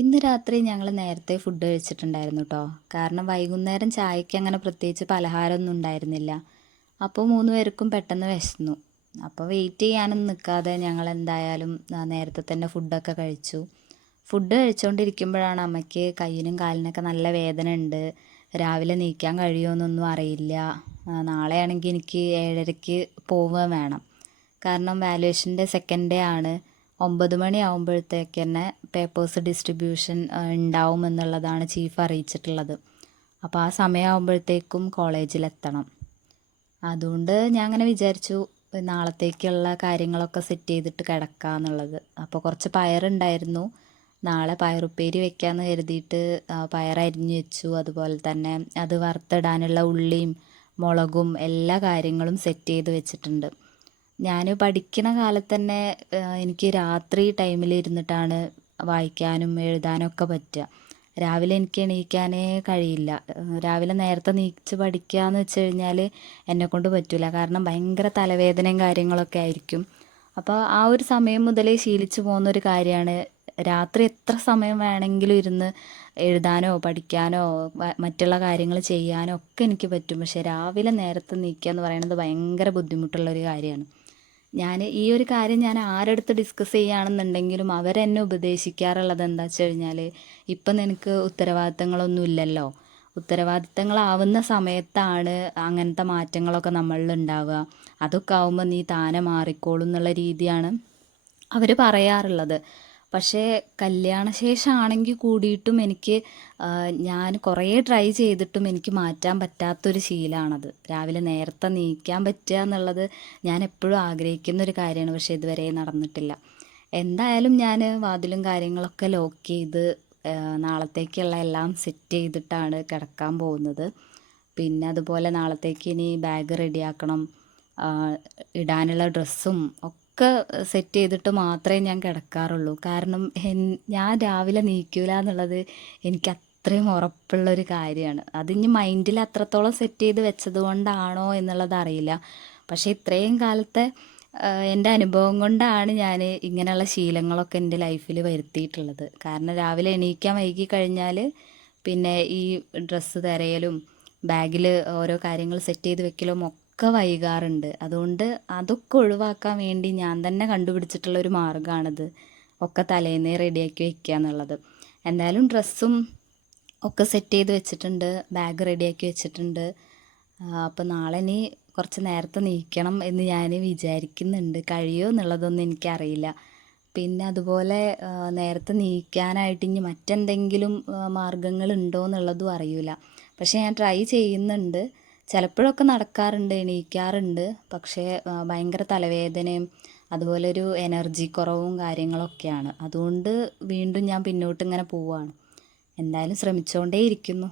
ഇന്ന് രാത്രി ഞങ്ങൾ നേരത്തെ ഫുഡ് കഴിച്ചിട്ടുണ്ടായിരുന്നു കേട്ടോ. കാരണം വൈകുന്നേരം ചായക്ക് അങ്ങനെ പ്രത്യേകിച്ച് പലഹാരമൊന്നും ഉണ്ടായിരുന്നില്ല. അപ്പോൾ മൂന്ന് പേർക്കും പെട്ടെന്ന് വിശന്നു. അപ്പോൾ വെയിറ്റ് ചെയ്യാനൊന്നും നിൽക്കാതെ ഞങ്ങൾ എന്തായാലും നേരത്തെ തന്നെ ഫുഡൊക്കെ കഴിച്ചു. ഫുഡ് കഴിച്ചുകൊണ്ടിരിക്കുമ്പോഴാണ് അമ്മയ്ക്ക് കയ്യിനും കാലിനൊക്കെ നല്ല വേദന ഉണ്ട്, രാവിലെ നീക്കാൻ കഴിയുമോയെന്നൊന്നും അറിയില്ല, നാളെയാണെങ്കിൽ എനിക്ക് 7:30ക്ക് പോവുകയും വേണം. കാരണം വാല്യുവേഷൻ്റെ സെക്കൻഡ് ഡേ ആണ്. 9 മണി ആകുമ്പോഴത്തേക്ക് തന്നെ പേപ്പേഴ്സ് ഡിസ്ട്രിബ്യൂഷൻ ഉണ്ടാവുമെന്നുള്ളതാണ് ചീഫ് അറിയിച്ചിട്ടുള്ളത്. അപ്പോൾ ആ സമയമാകുമ്പോഴത്തേക്കും കോളേജിലെത്തണം. അതുകൊണ്ട് ഞാൻ അങ്ങനെ വിചാരിച്ചു നാളത്തേക്കുള്ള കാര്യങ്ങളൊക്കെ സെറ്റ് ചെയ്തിട്ട് കിടക്കാമെന്നുള്ളത്. അപ്പോൾ കുറച്ച് പയറുണ്ടായിരുന്നു, നാളെ പയറുപ്പേരി വെക്കാമെന്ന് കരുതിയിട്ട് പയർ അരിഞ്ഞു വെച്ചു. അതുപോലെ തന്നെ അത് വറുത്തിടാനുള്ള ഉള്ളിയും മുളകും എല്ലാ കാര്യങ്ങളും സെറ്റ് ചെയ്ത് വെച്ചിട്ടുണ്ട്. ഞാൻ പഠിക്കണ കാലത്ത് തന്നെ എനിക്ക് രാത്രി ടൈമിൽ ഇരുന്നിട്ടാണ് വായിക്കാനും എഴുതാനും ഒക്കെ പറ്റുക. രാവിലെ എനിക്ക് എണീക്കാനേ കഴിയില്ല. രാവിലെ നേരത്തെ എണീച്ച് പഠിക്കുക എന്ന് വെച്ച് കഴിഞ്ഞാൽ എന്നെക്കൊണ്ട് പറ്റില്ല. കാരണം ഭയങ്കര തലവേദനയും കാര്യങ്ങളൊക്കെ ആയിരിക്കും. അപ്പോൾ ആ ഒരു സമയം മുതലേ ശീലിച്ചു പോകുന്നൊരു കാര്യമാണ് രാത്രി എത്ര സമയം വേണമെങ്കിലും ഇരുന്ന് എഴുതാനോ പഠിക്കാനോ മറ്റുള്ള കാര്യങ്ങൾ ചെയ്യാനോ ഒക്കെ എനിക്ക് പറ്റും. പക്ഷേ രാവിലെ നേരത്തെ എണീക്കുക എന്ന് പറയുന്നത് ഭയങ്കര ബുദ്ധിമുട്ടുള്ളൊരു കാര്യമാണ്. ഈ ഒരു കാര്യം ഞാൻ ആരെടുത്ത് ഡിസ്കസ് ചെയ്യുകയാണെന്നുണ്ടെങ്കിലും അവരെന്നെ ഉപദേശിക്കാറുള്ളത് എന്താ വെച്ച് കഴിഞ്ഞാൽ, ഇപ്പം നിനക്ക് ഉത്തരവാദിത്തങ്ങളൊന്നും ഇല്ലല്ലോ, ഉത്തരവാദിത്തങ്ങളാവുന്ന സമയത്താണ് അങ്ങനത്തെ മാറ്റങ്ങളൊക്കെ നമ്മളിൽ ഉണ്ടാവുക, അതൊക്കെ ആവുമ്പോൾ നീ താനെ മാറിക്കോളും എന്നുള്ള രീതിയാണ് അവർ പറയാറുള്ളത്. പക്ഷേ കല്യാണശേഷമാണെങ്കിൽ കൂടിയിട്ടും എനിക്ക് ഞാൻ കുറേ ട്രൈ ചെയ്തിട്ടും എനിക്ക് മാറ്റാൻ പറ്റാത്തൊരു ശീലമാണത്. രാവിലെ നേരത്തെ എണീക്കാൻ പറ്റുക എന്നുള്ളത് ഞാൻ എപ്പോഴും ആഗ്രഹിക്കുന്ന ഒരു കാര്യമാണ്. പക്ഷേ ഇതുവരെ നടന്നിട്ടില്ല. എന്തായാലും ഞാൻ വാതിലും കാര്യങ്ങളൊക്കെ ലോക്ക് ചെയ്ത് നാളത്തേക്കുള്ള എല്ലാം സെറ്റ് ചെയ്തിട്ടാണ് കിടക്കാൻ പോകുന്നത്. പിന്നെ അതുപോലെ നാളത്തേക്ക് ഇനി ബാഗ് റെഡിയാക്കണം, ഇടാനുള്ള ഡ്രസ്സും ഒക്കെ സെറ്റ് ചെയ്തിട്ട് മാത്രമേ ഞാൻ കിടക്കാറുള്ളൂ. കാരണം ഞാൻ രാവിലെ എണീക്കില്ല എന്നുള്ളത് എനിക്ക് അത്രയും ഉറപ്പുള്ളൊരു കാര്യമാണ്. അതിനി മൈൻഡിൽ അത്രത്തോളം സെറ്റ് ചെയ്ത് വെച്ചത് കൊണ്ടാണോ എന്നുള്ളത് അറിയില്ല. പക്ഷേ ഇത്രയും കാലത്തെ എൻ്റെ അനുഭവം കൊണ്ടാണ് ഞാൻ ഇങ്ങനെയുള്ള ശീലങ്ങളൊക്കെ എൻ്റെ ലൈഫിൽ വരുത്തിയിട്ടുള്ളത്. കാരണം രാവിലെ എണീക്കാൻ വൈകി കഴിഞ്ഞാൽ പിന്നെ ഈ ഡ്രസ്സ് തിരയലും ബാഗിൽ ഓരോ കാര്യങ്ങൾ സെറ്റ് ചെയ്ത് വെക്കലും ഒക്കെ വൈകാറുണ്ട്. അതുകൊണ്ട് അതൊക്കെ ഒഴിവാക്കാൻ വേണ്ടി ഞാൻ തന്നെ കണ്ടുപിടിച്ചിട്ടുള്ള ഒരു മാർഗ്ഗമാണിത്. ഒക്കെ തലേന്നേ റെഡിയാക്കി വെക്കുക എന്നുള്ളത്. എന്തായാലും ഡ്രസ്സും ഒക്കെ സെറ്റ് ചെയ്ത് വെച്ചിട്ടുണ്ട്, ബാഗ് റെഡിയാക്കി വെച്ചിട്ടുണ്ട്. അപ്പോൾ നാളെ ഇനി കുറച്ച് നേരത്തെ എണീക്കണം എന്ന് ഞാൻ വിചാരിക്കുന്നുണ്ട്. കഴിയുമോ എന്നുള്ളതൊന്നും എനിക്കറിയില്ല. പിന്നെ അതുപോലെ നേരത്തെ എണീക്കാനായിട്ട് ഇനി മറ്റെന്തെങ്കിലും മാർഗ്ഗങ്ങളുണ്ടോ എന്നുള്ളതും അറിയില്ല. പക്ഷേ ഞാൻ ട്രൈ ചെയ്യുന്നുണ്ട്. ചിലപ്പോഴൊക്കെ നടക്കാറുണ്ട്, എണീക്കാറുണ്ട്. പക്ഷേ ഭയങ്കര തലവേദനയും അതുപോലെ ഒരു എനർജി കുറവും കാര്യങ്ങളൊക്കെയാണ്. അതുകൊണ്ട് വീണ്ടും ഞാൻ പിന്നോട്ട് ഇങ്ങനെ പോവുകയാണ്. എന്തായാലും ശ്രമിച്ചുകൊണ്ടേ ഇരിക്കുന്നു.